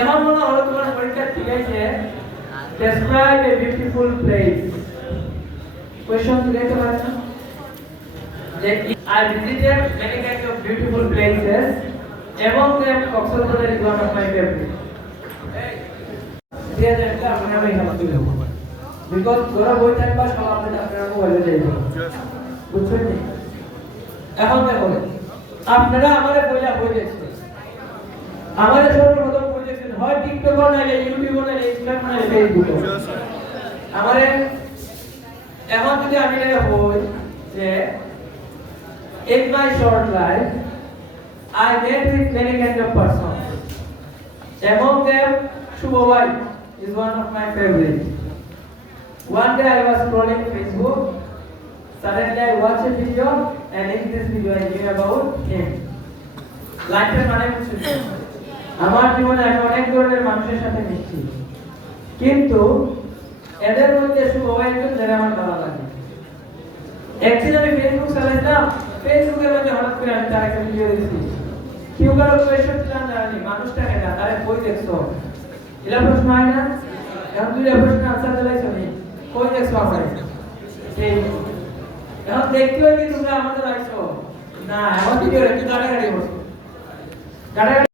এমন মনে হলো তোমার পরীক্ষা ঠিক আছে, describe a beautiful place. Question দিতে পারেন না? যে I visited many kinds of beautiful places. Among them, Coxsazar is one of my favorite. There is a আমি ভাবছি because তোরা বই থাকবা সব আপনারা মোবাইলে যাইবে বুঝছেন নি? এখন দেখো আপনারা আমারে বইলা বই দেখছেন, আমারে সর্বপ্রথম বই দেখছেন হয় টিকটক না ইউটিউব না ইনস্টাগ্রাম না ফেসবুক। আমারে এখন যদি আমি এটা বই যে in my short life I met with many kinds of persons. Among them, Shubhavai is one of my favorites. One day I was scrolling Facebook. Suddenly I watched a video, and in this video I knew about him. Life এর মানে কিছু আমার জীবনে আমি অনেক ধরনের মানুষের সাথে মিশছি, কিন্তু এদের মধ্যে Shubhavai একজন যারা আমার ভালো লাগে। একদিন আমি ফেসবুক চালাইছিলাম, ফেসবুকের মধ্যে হঠাৎ করে আমি তার একটা ভিডিও দেখছি। কেউ কারো কোয়েশ্চন ছিলাম জানি মানুষটা কেনা তারে কই দেখছো, এলা প্রশ্ন হয় না? এখন তুই এই প্রশ্নের আনসার দিলাইছো নি, কই দেখছো আপনারে? সেই এখন দেখতে হয় কি তোমরা আমাদের আইছো না, এখন ভিডিও রেখে গাড়ি বসো গাড়ি